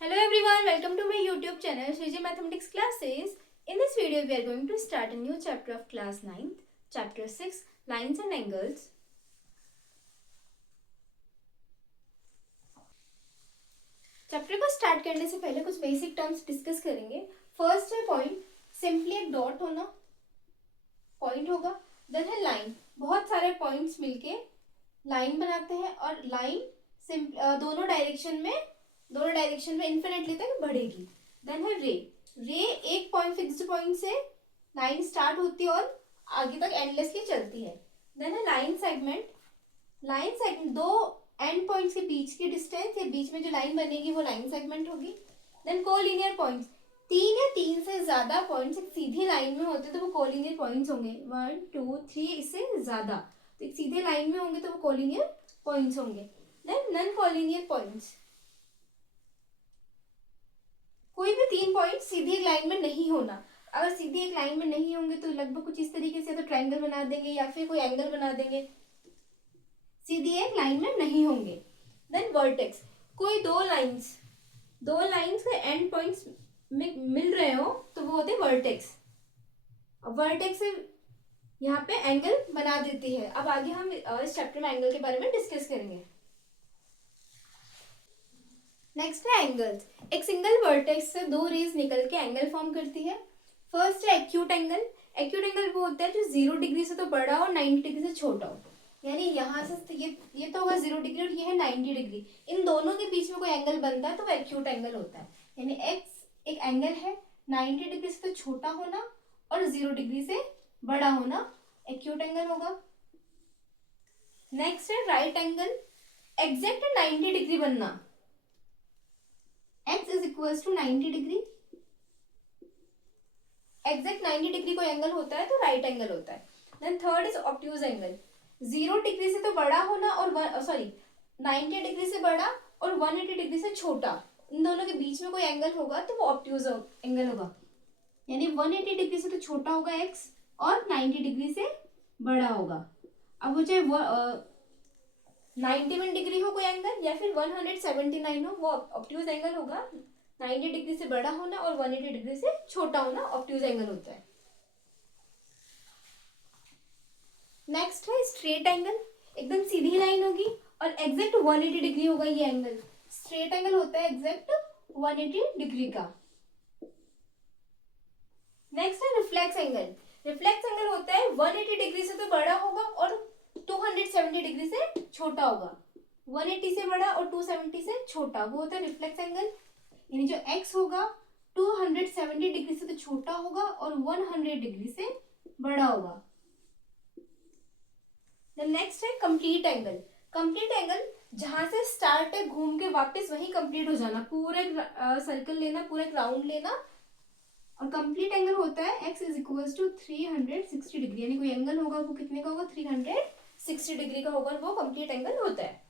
Hello everyone, welcome to my YouTube channel Shriji Mathematics Classes. In this video, we are going to start a new chapter of class 9th, chapter 6, Lines and Angles. Chapter को start करने से पहले कुछ basic terms discuss करेंगे. First है point, simply एक dot होना, point होगा. देन है लाइन, बहुत सारे पॉइंट्स मिलके लाइन बनाते हैं और लाइन दोनों डायरेक्शन में इन्फिनिटली तक बढ़ेगी. देन है रे, एक पॉइंट फिक्स्ड पॉइंट से लाइन स्टार्ट होती है और आगे तक एंडलेसली चलती है. देन है लाइन सेगमेंट दो एंड पॉइंट्स के बीच की डिस्टेंस या बीच में जो लाइन बनेगी वो लाइन सेगमेंट होगी. देन कोलिनियर पॉइंट्स, तीन या तीन से ज्यादा पॉइंट्स एक सीधी लाइन में होते तो वो कोलिनियर पॉइंट्स होंगे. 1 2 3 इससे ज्यादा तो एक सीधे लाइन में होंगे तो वो कोलिनियर पॉइंट्स होंगे. देन नॉन कोलिनियर पॉइंट्स, कोई भी तीन पॉइंट सीधी एक लाइन में नहीं होना. अगर सीधी एक लाइन में नहीं होंगे तो लगभग कुछ इस तरीके से तो ट्रायंगल बना देंगे या फिर कोई एंगल बना देंगे, सीधी एक लाइन में नहीं होंगे. देन वर्टेक्स, कोई दो लाइंस के एंड पॉइंट्स में मिल रहे हो तो वो होते हैं वर्टेक्स. वर्टेक्स यहाँ पे एंगल बना देती है. अब आगे हम इस चैप्टर में एंगल के बारे में डिस्कस करेंगे. नेक्स्ट है एंगल्स. एक सिंगल वर्टेक्स से दो रेज निकल के एंगल फॉर्म करती है. फर्स्ट है एक्यूट एंगल. एक्यूट एंगल वो होता है जो 0 डिग्री से तो बड़ा हो, 90 डिग्री से छोटा हो. यानी यहाँ से ये तो होगा 0 डिग्री और ये है 90 डिग्री. इन दोनों के बीच में कोई एंगल बनता है तो वो एक्यूट एंगल होता है. यानी एक्स एक एंगल है, 90 डिग्री से तो छोटा होना और 0 डिग्री से बड़ा होना एक्यूट एंगल होगा. नेक्स्ट है राइट एंगल. एग्जैक्ट 90 डिग्री बनना, x is equals to 90 degree. Exact 90 degree कोई एंगल होता है तो राइट एंगल होता है. Then third is obtuse angle. 0 degree से तो बड़ा होना और 90 डिग्री से बड़ा और 180 डिग्री से छोटा, इन दोनों के बीच में कोई एंगल होगा तो वो ऑब्ट्यूज एंगल होगा. यानी 180 डिग्री से तो छोटा होगा x और 90 डिग्री से बड़ा होगा. अब वो चाहे 91 डिग्री हो कोई एंगल या फिर 179 हो, वो ऑब्ट्यूज एंगल होगा. 90 डिग्री से बड़ा होना और 180 डिग्री से छोटा होना ऑब्ट्यूज एंगल होता है. नेक्स्ट है स्ट्रेट एंगल. एकदम सीधी लाइन होगी और एग्जैक्ट 180 डिग्री होगा ये एंगल. स्ट्रेट एंगल होता है एग्जैक्ट 180 डिग्री का. नेक्स्ट है रिफ्लेक्स एंगल. रिफ्लेक्स एंगल होता है 180 डिग्री से तो बड़ा होगा और 270 डिग्री से छोटा होगा. 180 से बड़ा और 270 से छोटा, वो होता है रिफ्लेक्स एंगल. यानी जो x होगा 270 डिग्री से तो छोटा होगा और 100 डिग्री से बड़ा होगा. नेक्स्ट है कंप्लीट एंगल. कंप्लीट एंगल जहां से स्टार्ट है घूम के वापस वहीं कंप्लीट हो जाना, पूरा सर्कल लेना, पूरा एक राउंड लेना. और कंप्लीट एंगल होता है x is equals to 360 degree. यानी कोई एंगल होगा वो कितने का होगा, 360 डिग्री का होगा, वो कंप्लीट एंगल होता है.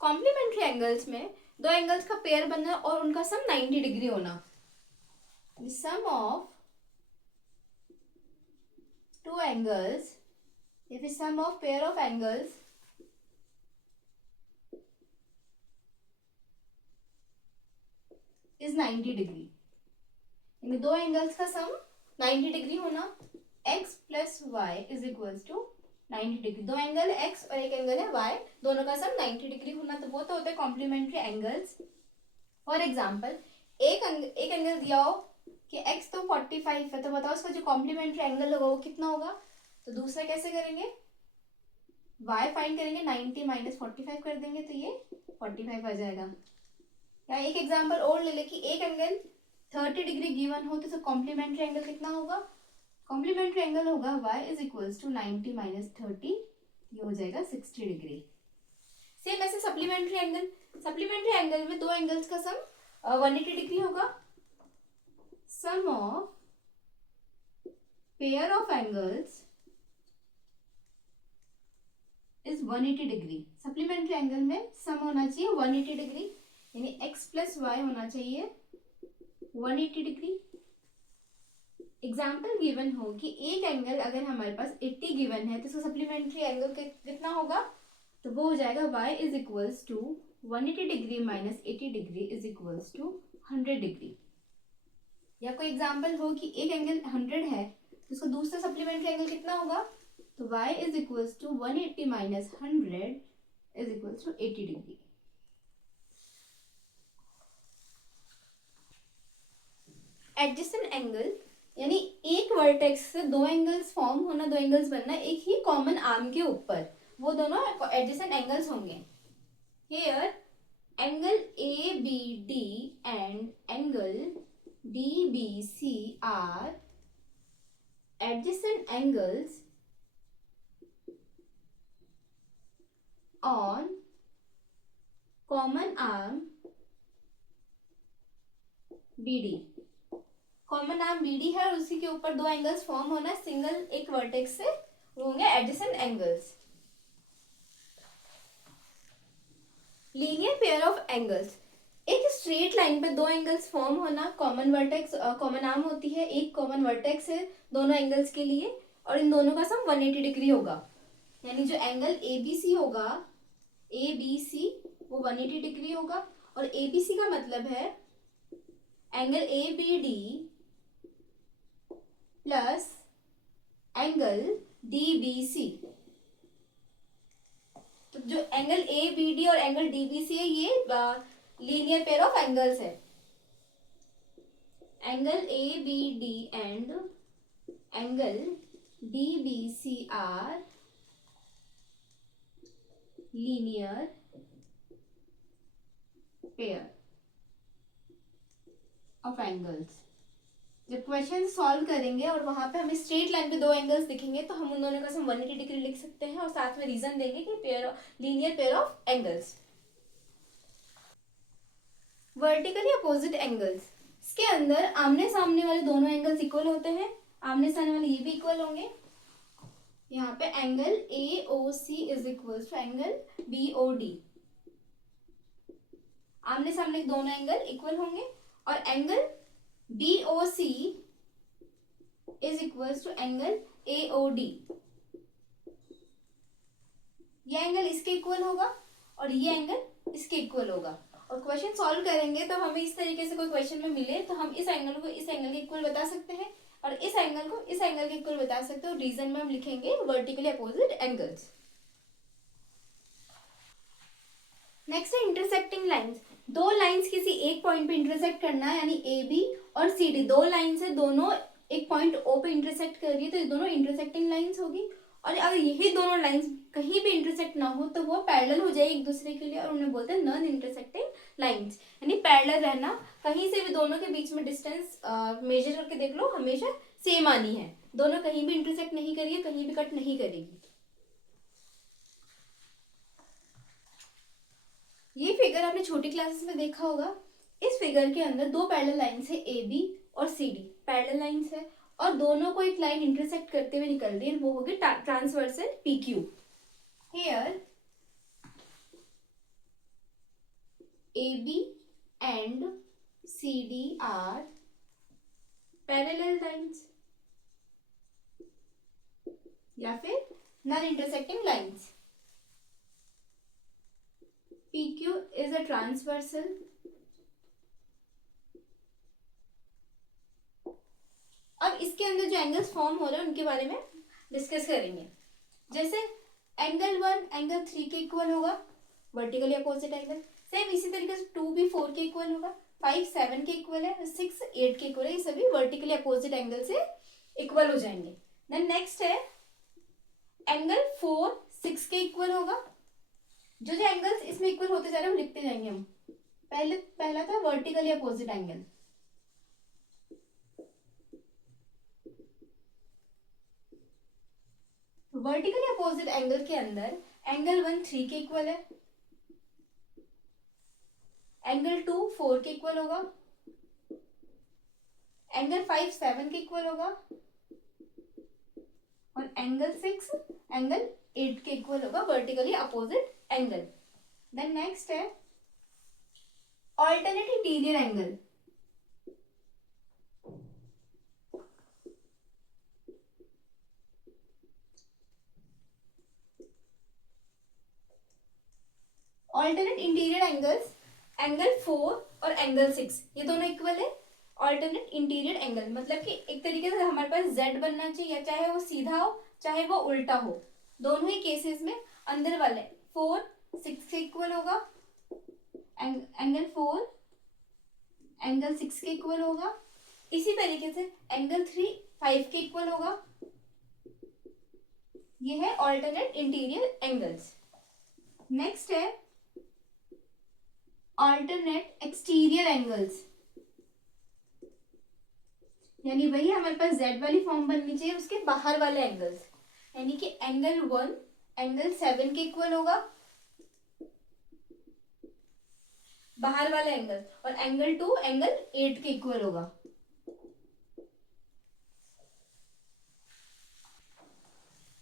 कॉम्प्लीमेंट्री एंगल्स में दो एंगल्स का पेयर बनना और उनका सम 90 डिग्री होना. The sum of two angles या फिर sum of pair of angles is 90 degree. यानी दो एंगल्स का सम 90 डिग्री होना. x plus Y is equals to 90 degree. दो एंगल है x और एक एंगल है y, दोनों का सम 90 डिग्री होना, तो वो तो होते हैं कॉम्प्लीमेंट्री एंगल्स. फॉर एग्जाम्पल एक एंगल दिया हो कि x तो 45 है, तो बताओ उसका जो कॉम्प्लीमेंट्री एंगल होगा वो कितना होगा. तो दूसरा कैसे करेंगे, y फाइंड करेंगे, 90 माइनस 45 कर देंगे तो ये 45 आ जाएगा. या एक एग्जाम्पल और ले ले कि एक एंगल 30 डिग्री गिवन हो तो कॉम्प्लीमेंट्री एंगल कितना होगा. कॉम्प्लीमेंट्री एंगल होगा y is equals to 90 minus 30, ये हो जाएगा 60 डिग्री. सेम ऐसे सप्लीमेंट्री एंगल में दो एंगल्स का सम 180 डिग्री होगा. Sum of pair of angles is 180 degree. Supplementary angle में सम होना चाहिए 180 डिग्री. यानी x प्लस वाई होना चाहिए 180 डिग्री. एग्जाम्पल गिवन हो कि एक एंगल अगर हमारे पास 80 गिवन है तो इसका सप्लीमेंट्री एंगल कितना होगा तो वो हो जाएगा y is equals to 180 degree minus 80 degree is equals to 100 degree. या कोई एग्जाम्पल हो कि एक एंगल 100 है तो उसका दूसरा सप्लीमेंट्री एंगल कितना होगा, तो y is equals to 180 minus 100 is equals to 80 degree. Adjacent angle यानी एक वर्टेक्स से दो एंगल्स फॉर्म होना, दो एंगल्स बनना एक ही कॉमन आर्म के ऊपर, वो दोनों एडजेसेंट एंगल्स होंगे। Here angle A B D and angle D B C are adjacent angles on common arm BD। Common arm BD है और उसी के ऊपर दो एंगल्स फॉर्म होना सिंगल एक वर्टेक्स से, वो होंगे adjacent angles. Linear pair of angles, एक स्ट्रेट लाइन पे दो एंगल्स फॉर्म होना, कॉमन वर्टेक्स कॉमन आर्म होती है, एक कॉमन वर्टेक्स है दोनों एंगल्स के लिए और इन दोनों का सम 180 डिग्री होगा। यानी जो एंगल ABC होगा, ABC वो 180 डिग्री होगा और ABC का मतलब है angle ABD plus angle DBC। तो जो एंगल ABD और एंगल DBC है ये लीनियर पेयर ऑफ एंगल्स है। Angle ABD and angle DBC are linear pair of angles. जब क्वेश्चन सॉल्व करेंगे और वहां पे हमें स्ट्रेट लाइन पे दो एंगल्स दिखेंगे तो हम उन दोनों का सम 180 डिग्री लिख सकते हैं और साथ में रीजन देंगे कि pair linear pair of angles. Vertically opposite angles, इसके अंदर आमने सामने वाले दोनों एंगल्स इक्वल होते हैं, आमने सामने वाले ये भी इक्वल होंगे। यहाँ पे angle AOC is equal to angle BOD, आमने सामने दोनों एंगल इक्वल होंगे और angle BOC is equal to angle AOD। ये एंगल इसके इक्वल होगा और ये एंगल इसके इक्वल होगा। और क्वेश्चन सॉल्व करेंगे तो हमें इस तरीके से कोई क्वेश्चन में मिले तो हम इस एंगल को इस एंगल के इक्वल बता सकते हैं और इस एंगल को इस एंगल के इक्वल बता सकते हैं और रीजन में हम लिखेंगे वर्टिकली अपोजिट एंगल्स। नेक्स्ट है इंटरसेक्टिंग लाइंस, दो लाइंस किसी एक पॉइंट पे इंटरसेक्ट करना है, यानी AB और CD दो लाइंस है, दोनों एक पॉइंट O पे इंटरसेक्ट कर रही है तो ये दोनों इंटरसेक्टिंग लाइंस होगी। और अगर यही दोनों लाइंस कहीं भी इंटरसेक्ट ना हो तो वो पैरेलल हो जाए एक दूसरे के लिए और उन्हें बोलते हैं नॉन इंटरसेक्टिंग लाइंस, यानी पैरेलल रहना, कहीं से भी दोनों के बीच में डिस्टेंस मेजर करके देख लो हमेशा सेम आनी है, दोनों कहीं भी इंटरसेक्ट नहीं करेगी, कहीं भी कट नहीं करेगी। ये फिगर आपने छोटी क्लासेस में देखा होगा। इस फिगर के अंदर दो पैरेलल लाइंस है AB और CD, पैरेलल लाइंस है और दोनों को एक लाइन इंटरसेक्ट करते हुए निकल रही है, वो होगी transversal PQ। Here AB and CD are parallel lines या फिर non intersecting lines. PQ is a transversal अब इसके अंदर जो एंगल्स फॉर्म हो रहे हैं उनके बारे में डिस्कस करेंगे। जैसे एंगल 1 एंगल 3 के इक्वल होगा, वर्टिकली अपोजिट एंगल। सेम इसी तरीके से 2 भी 4 के इक्वल होगा, 5 7 के इक्वल है, 6 8 के इक्वल है, ये सभी वर्टिकली अपोजिट एंगल से इक्वल हो जाएंगे। देन नेक्स्ट है एंगल 4 6 के इक्वल होगा। जो जो एंगल्स इसमें इक्वल होते जा रहे हैं हम लिखते जाएंगे हम। पहला था vertically opposite angle, vertically opposite angle के अंदर एंगल 1 3 के इक्वल है, एंगल 2 4 के इक्वल होगा, एंगल 5 7 के इक्वल होगा और एंगल 6 एंगल 8 के इक्वल होगा, vertically opposite angle. Then next है alternate interior angle. Alternate interior angles, angle 4 और एंगल 6 ये दोनों इक्वल है। ऑल्टरनेट इंटीरियर एंगल मतलब कि एक तरीके से हमारे पास z बनना चाहिए, चाहे वो सीधा हो चाहे वो उल्टा हो, दोनों ही केसेस में अंदर वाले 4 6 के इक्वल होगा, एंगल 4 एंगल 6 के इक्वल होगा। इसी तरीके से एंगल 3 5 के इक्वल होगा। ये है ऑल्टरनेट इंटीरियर एंगल्स। नेक्स्ट है ऑल्टरनेट एक्सटीरियर एंगल्स, यानी वही हमारे पास z वाली फॉर्म बननी चाहिए, उसके बाहर वाले एंगल्स, यानी कि एंगल 1 एंगल 7 के इक्वल होगा बाहर वाला एंगल, और एंगल 2 एंगल 8 के इक्वल होगा।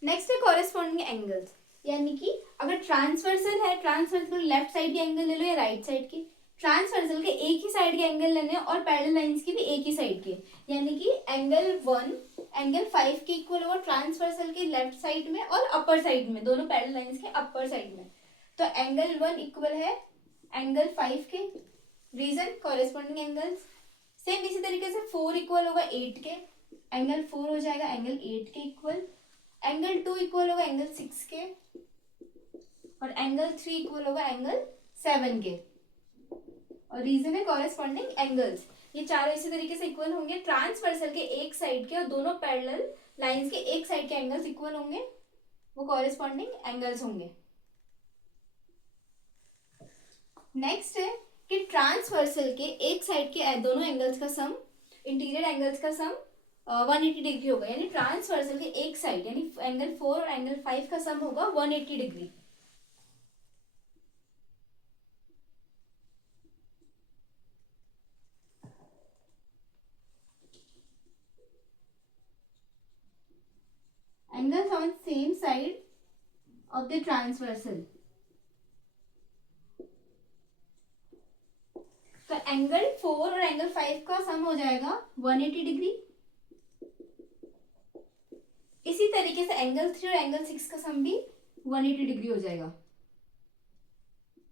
नेक्स्ट है कॉरेस्पॉन्डिंग एंगल्स, यानी कि अगर ट्रांसवर्सल है, ट्रांसवर्सल लेफ्ट साइड के एंगल ले लो या राइट साइड के, ट्रांसवर्सल के एक ही साइड के एंगल लेने और पैरेलल लाइंस के भी एक ही साइड के, यानी कि एंगल 1 एंगल 5 के इक्वल होगा ट्रांसवर्सल के लेफ्ट साइड में और अपर साइड में, दोनों पैरेलल लाइंस के अपर साइड में। तो एंगल 1 इक्वल है एंगल 5 के, रीजन कॉरेस्पॉन्डिंग एंगल्स। सेम इसी तरीके से 4 इक्वल होगा 8 के, एंगल 4 हो जाएगा एंगल 8 के इक्वल, एंगल 2 इक्वल होगा एंगल 6 के, और एंगल 3 इक्वल होगा एंगल 7 के। और रीजन है कॉरेस्पॉन्डिंग एंगल्स, ये चारों इसी तरीके से इक्वल होंगे, ट्रांसवर्सल के एक साइड के और दोनों पैरेलल लाइंस के एक साइड के एंगल्स इक्वल होंगे, वो कॉरेस्पॉन्डिंग एंगल्स होंगे। नेक्स्ट है कि ट्रांसवर्सल के एक साइड के दोनों एंगल्स का सम, इंटीरियर एंगल्स का सम 180 डिग्री होगा, यानी ट्रांसवर्सल के एक साइड यानी एंगल 4 और एंगल 5 का सम होगा 180 degree. Angles on same side of the transversal, तो एंगल 4 और एंगल 5 का सम हो जाएगा 180 डिग्री। इसी तरीके से एंगल 3 और एंगल 6 का सम भी 180 डिग्री हो जाएगा,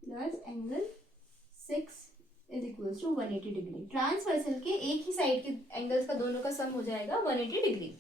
plus angle 6 is equals to 180 degree. Transversal के एक ही साइड के एंगल्स का दोनों का सम हो जाएगा 180 डिग्री।